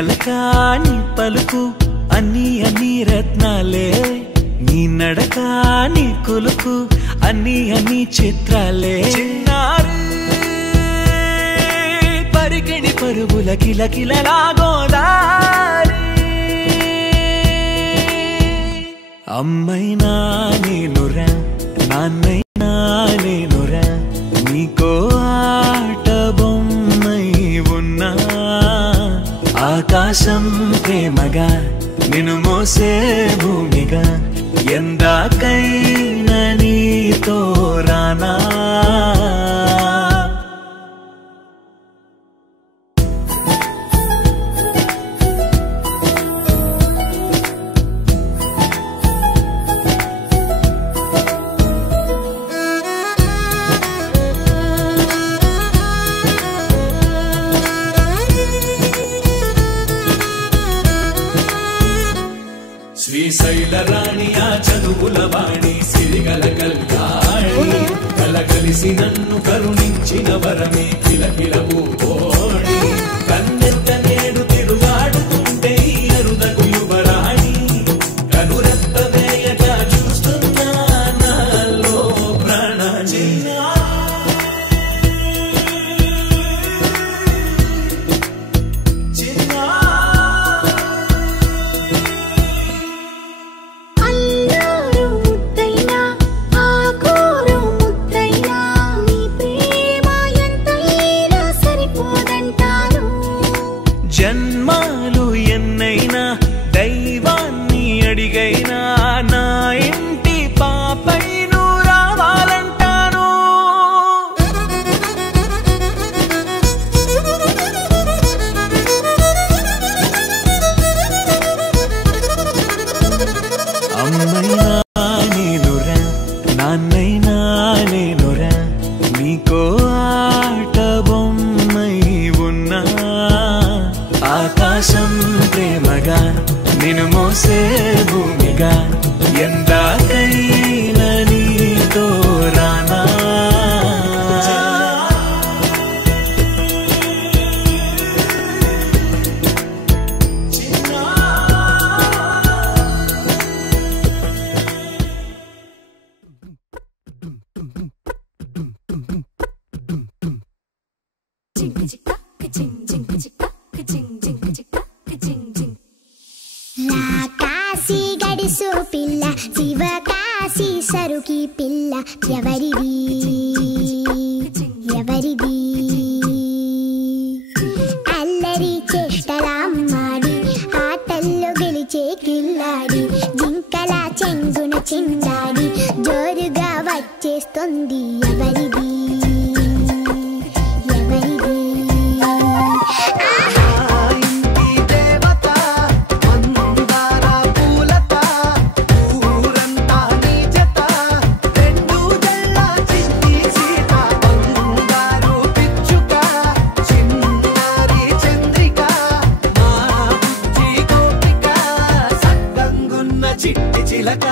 నలక నీ పలుకు అన్ని అన్ని రత్నాలే నీ నడక నీ కొలుకు అన్ని అన్ని చిత్రాలే చిన్నారి పరికిణి పరుగుల కిలకిలలా గోదారి అమ్మైనా నేనురా నాన్నైనా నేనురా నీకో ఆట బొమ్మై ఉన్నా ఆకాశం ప్రేమగా నిన్ను మోసే భూమిగా ఎందాకైనా నీతో రానా శ్రీశైల రాణియా చదువుల వాణి సిరిగల కళ్యాణి కలగలిసి నన్ను కరుణించిన వరమే కిలకిల పూకోణి కన్నెత్త నేడు తిరుగాడుతుంటే అరుదకు యువరాణి కనురెత్త వేయగా చూస్తున్నా నాలో ప్రాణాన్ని జన్మాలు ఎన్నైనా దైవాన్ని అడిగైనా నా ఇంటి పాపై నువ్వు రావాలంటాను అమ్మైనా నేనురా నాన్నైనా నేనురా నీకో ఆట బొమ్మై ఉన్నా ఆకాశం ప్రేమగా నిన్ను మోసే భూమిగా ఎందాకైనా నీతో రానా కాశీ గడిసు పిల్ల శివ కాశీ సరుకి పిల్ల ఎవరిది ఎవరిది అల్లరి చేష్టలాడి ఆటల్లో గెలిచే కిల్లాడి జింకల చెంగున చిందాడి జోరుగా వచ్చేస్తుంది ఎవరిది ఎవరిది చిట్టి చిలక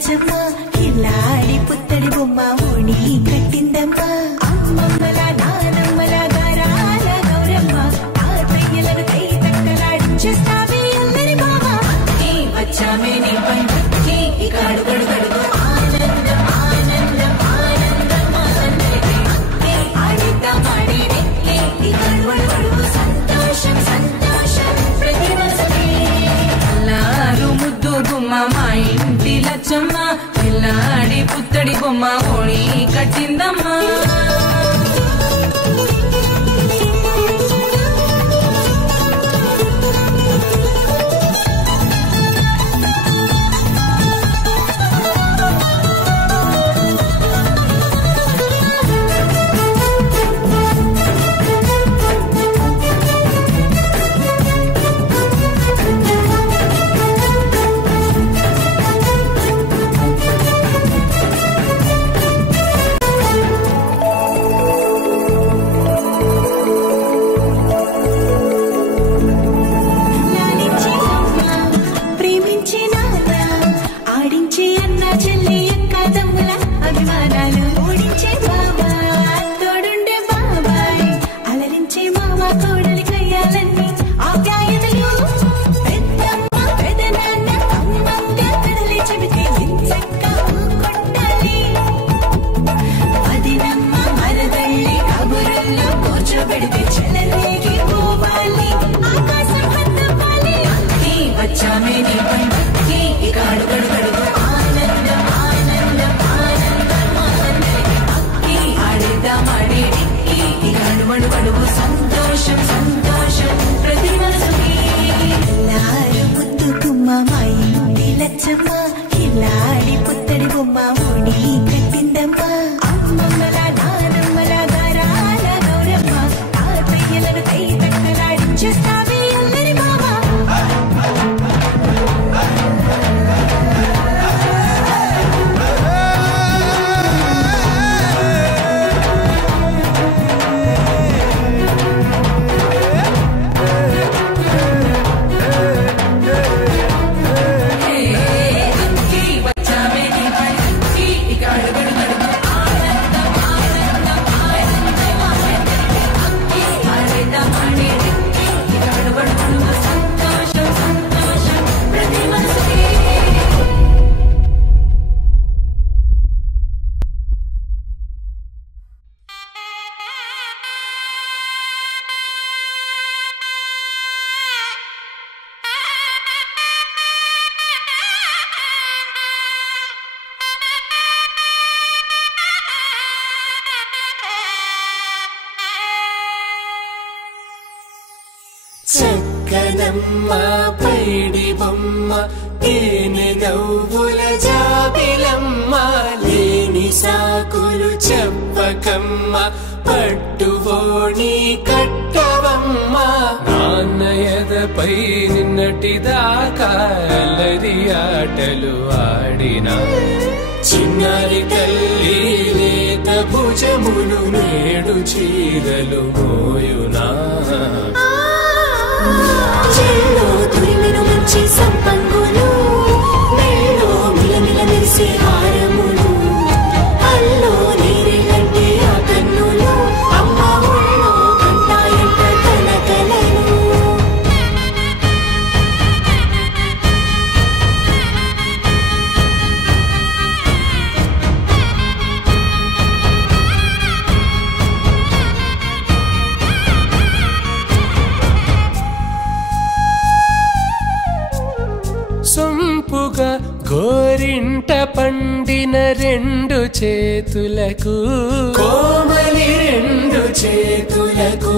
లచ్చమ్మ కిల్లాడి పుత్తడి బొమ్మ ఓణి కట్టిందమ్మ అమ్మమ్మల నానమ్మల గారాల గౌరమ్మ తాతయ్యలను కై తక్కలాడించేస్తావే అల్లరి బావ వచ్చామే నీ పండుగకి ఇక అడుగడుగడుగు ఆనందం ఆనందం ఆనందం ఆడిద్దాం ఆడేనే ఇక అడుగడుగడుగు సంతోషం సంతోషం ప్రతి మనసుకి అల్లారు ముద్దు గుమ్మ మా ఇంటి లచ్చమ్మ పిల్లాడి పుత్తడి బొమ్మ ఓణి కట్టిందమ్మా సంతోషం సంతోషం ప్రతి మనసుకి ఎల్లారు ముద్దు గుమ్మ మా ఇంటి లచ్చమ్మ కిల్లాడి పుత్తడి బొమ్మ ఓణి కట్టిందమ్మ అమ్మమ్మల నానమ్మల గారాల గౌరమ్మ తాతయ్యలను కై తక్కలాడించేస్తావే అల్లరి బావ చక్కనమ్మ పైడి బొమ్మ తేనె నవ్వుల జాబిలమ్మ లేని సాకులు చెప్పకమ్మ పట్టువోణి కట్టవమ్మ నాన్నయదపై నిన్నటిదాకా అల్లరి ఆటలు ఆడినా చిన్నారి తల్లి లేత భుజములు నేడు చీరలు మోయునా చెల్లో తురిమిను మంచి సంపంగులు మెళ్ళో మిలమిల మెరిసే హారములు అల్లో నీరేలంటే ఆ కన్నులు అమ్మ ఒళ్ళో కంటాయంట కలకలను సొంపుగా గోరింట పండిన రెండు చేతులకు కోమలి రెండు చేతులకు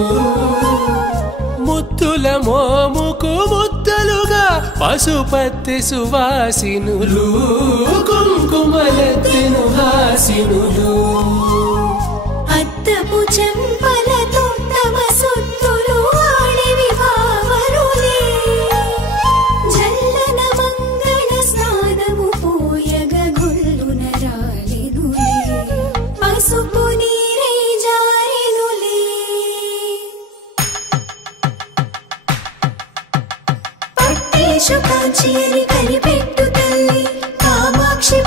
ముద్దుల మోముకు ముద్దలుగా పసుపత్తి సువాసినులు కుంకుమలెత్తెను హాసినులు అద్దపు చెంపలతో తమ సొత్తులు ఆడివి బావరులే జల్లన మంగళ స్నానము పోయగ గుల్లున రాలెనులే పసుపు నీరై జారెనులే పట్టేశు కాంచి అని కనిపెట్టు తల్లి కామాక్షి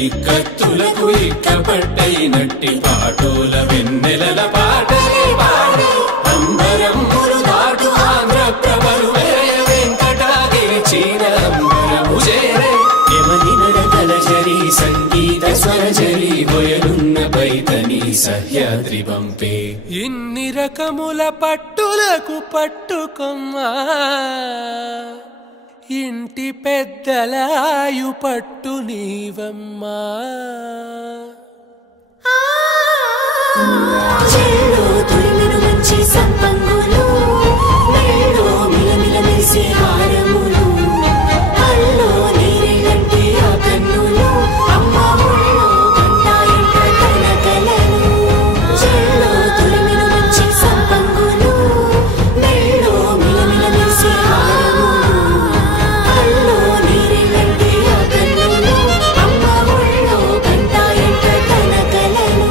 ఇక్కత్తులకు ఇక్కపట్టయినట్టి పాటోల వెన్నెలల పాటలే పాడే అంబరములు దాటు ఆంధ్ర ప్రభలు వేయ వెంకటాగిరి చీర అంబరము చేరే యమని నడకల జరి సంగీత స్వరజరి బొయలున్న పైతని సహ్యాద్రి పంపే ఇన్ని రకముల పట్టులకు పట్టుకొమ్మా ఇంటి పెద్దలాయు పట్టు నీవమ్మా చెల్లో తొలిమెను మంచి సంపంగులు మెళ్ళో మిలమిల మెరిసే హారములు అల్లో నీరేగంటే ఆ కన్నులు అమ్మ ఒళ్ళో కంటాయంట కలకలను చెల్లో తొలిమెను మంచి సంపంగులు మెళ్ళో మిలమిల మెరిసే హారములు అల్లో నీరేగంటే ఆ కన్నులు అమ్మ ఒళ్ళో కంటాయంట కలకలను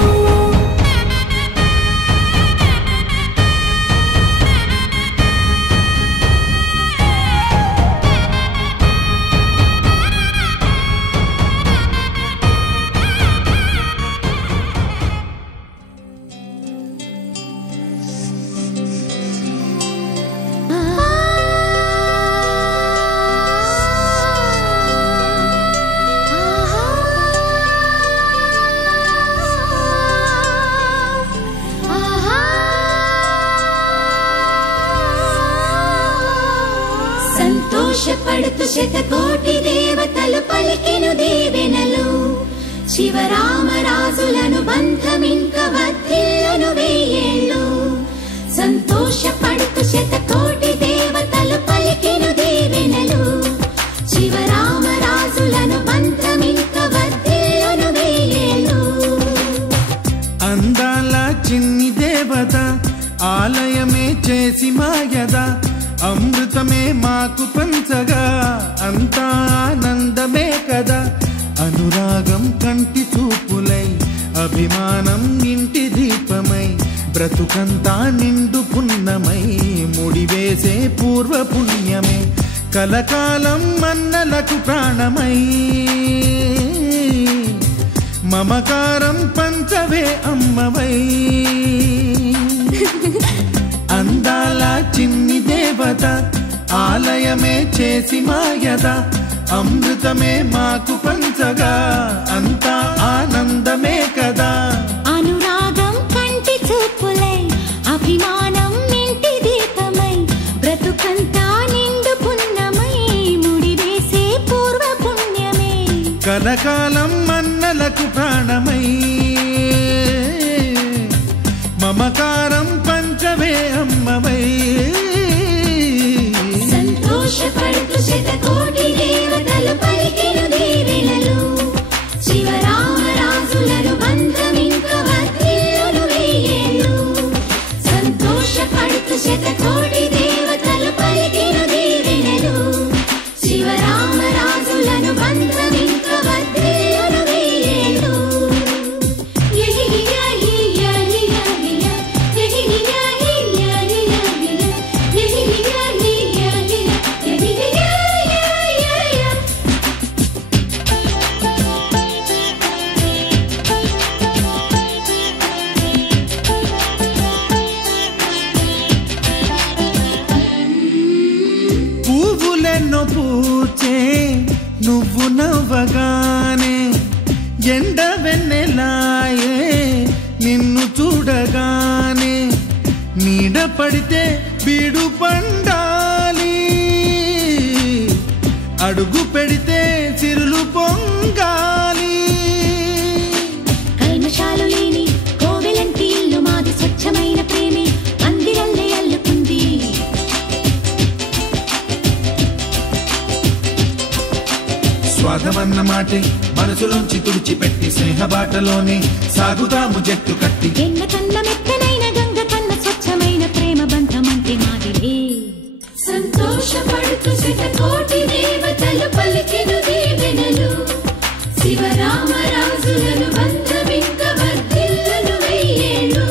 సంతోషపడుతూ శతకోటి దేవతలు పలికెను దీవెనలు శివరామరాజులను బంధమింక వర్ధిల్లును వెయ్యేళ్ళు సంతోషపడుతూ శతకోటి దేవతలు పలికెను దీవెనలు శివరామరాజులను బంధమింక వర్ధిల్లును వెయ్యేళ్ళు అందాల చిన్ని దేవత ఆలయమే చేసి మాయద అమృతమే మాకు పంచగా అంతా ఆనందమే కదా అనురాగం కంటి చూపులై అభిమానం ఇంటి దీపమై బ్రతుకంతా నిండు పున్నమై ముడివేసే పూర్వ పుణ్యమే కలకాలం మన్నలకు ప్రాణమై మమకారం పంచవే అమ్మవై అందాల చిన్ని దేవత ఆలయమే చేసి మాయద అమృతమే మాకు పంచగా అంతా ఆనందమే కదా అనురాగం కంటి చూపులై అభిమానం ఇంటి దీపమై బ్రతుకంతా నిండు పున్నమై ముడివేసే పూర్వ పుణ్యమే కలకాలం మన్నలకు ప్రాణమై మమకారం పంచవే అమ్మవై సంతోషపడుతూ శతకోటి దేవతలు పలికెను దీవెనలు శివరామరాజులను బంధమింక వర్ధిల్లును వెయ్యేళ్ళు సంతోషపడుతూ శతకోటి దేవతలు పలికెను దీవెనలు శివరామరాజులను బంధమింక వర్ధిల్లును వెయ్యేళ్ళు పువ్వులెన్నో పూచే నువ్వు నవ్వగానే ఎండ వెన్నెలాయే నిన్ను చూడగానే నీడ పడితే బీడు పండాలి అడుగు పెడితే సిరులు పొంగాలి కల్మషాలు లేని కోవెలంటి ఇల్లు మాది స్వచ్ఛమైన ప్రేమే అందిరల్లే అల్లుకుంది స్వాగమన్న మాటే మనసులోంచి తుడిచిపెట్టి స్నేహబాటలోనే సాగుతాము జట్టు కట్టి ఎన్న కన్న మెత్తనైన గంగ కన్న స్వచ్ఛమైన ప్రేమ బంధమంటే మాదిలే సంతోషపడుతూ శతకోటి దేవతలు పలికెను దీవెనలు శివరామరాజులను బంధమింక వర్ధిల్లును వెయ్యేళ్ళు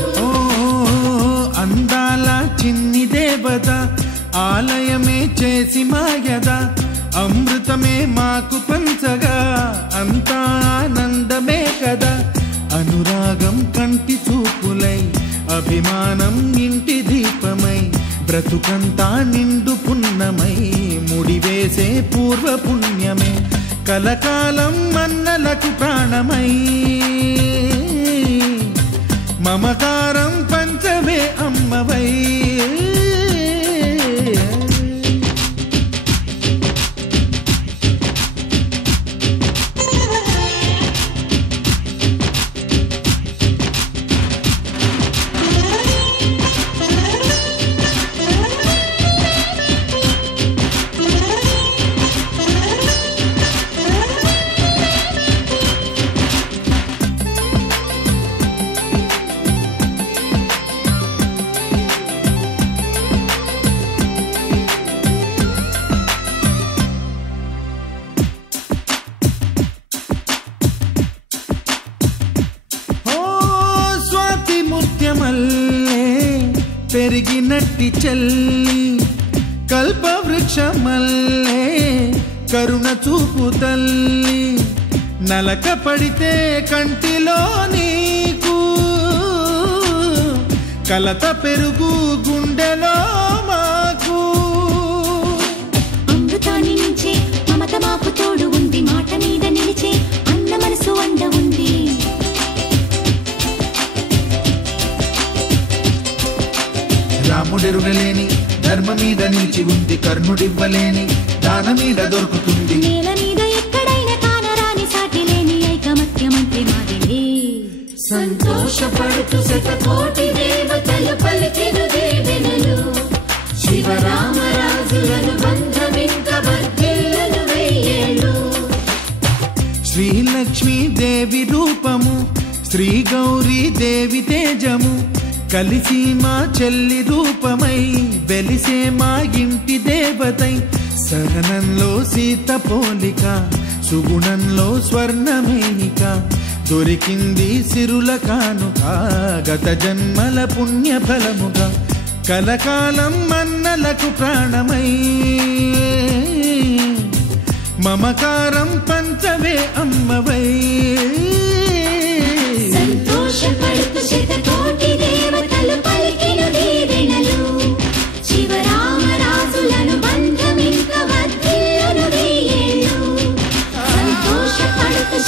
అందాల చిన్ని దేవత ఆలయమే చేసి మాయద అమృతమే మాకు పంచగా అంతా నిండు పున్నమై ముడివేసే పూర్వ పుణ్యమే కలకాలం మన్నలకు ప్రాణమై మమకారం పంచవే అమ్మవై పెరిగినట్టి చెల్లి కల్పవృక్షమల్లే కరుణ చూపు తల్లి నలక పడితే కంటిలో నీకు కలత పెరుగు గుండెలో మాకు అమృతాన్ని మించే మమత మాకు తోడు ఉంది మాట మీద నిలిచే అన్న మనసు అండ ఉంది రాముడెరుగలేని ధర్మ మీద నిలిచి ఉంది కర్ణుడివ్వలేని దాన మీద దొరుకుతుంది నేల మీద ఎక్కడైనా కానరాని సాటి లేని ఐకమత్యమంటే మాదిలే సంతోషపడుతూ శతకోటి దేవతలు పలికిన దీవెనలు శివరామరాజులను బంధమింక వర్ధిల్లును వెయ్యేళ్ళు శ్రీలక్ష్మీ దేవి రూపము శ్రీ గౌరీ దేవి తేజము కలిసి మా చెల్లి రూపమై వెలిసే మా ఇంటి దేవతై సహనంలో సీత పోలిక సుగుణంలో స్వర్ణమేనిక దొరికింది సిరుల కానుక గత జన్మల పుణ్య ఫలముగా కలకాలం మన్నలకు ప్రాణమై మమకారం పంచవే అమ్మవై సంతోషపడుతూ శతకోటి దేవతలు పలికిన దీవెనలు శివరామరాజులను బంధమింక వర్ధిల్లును వెయ్యేళ్ళు సంతోషపడుతూ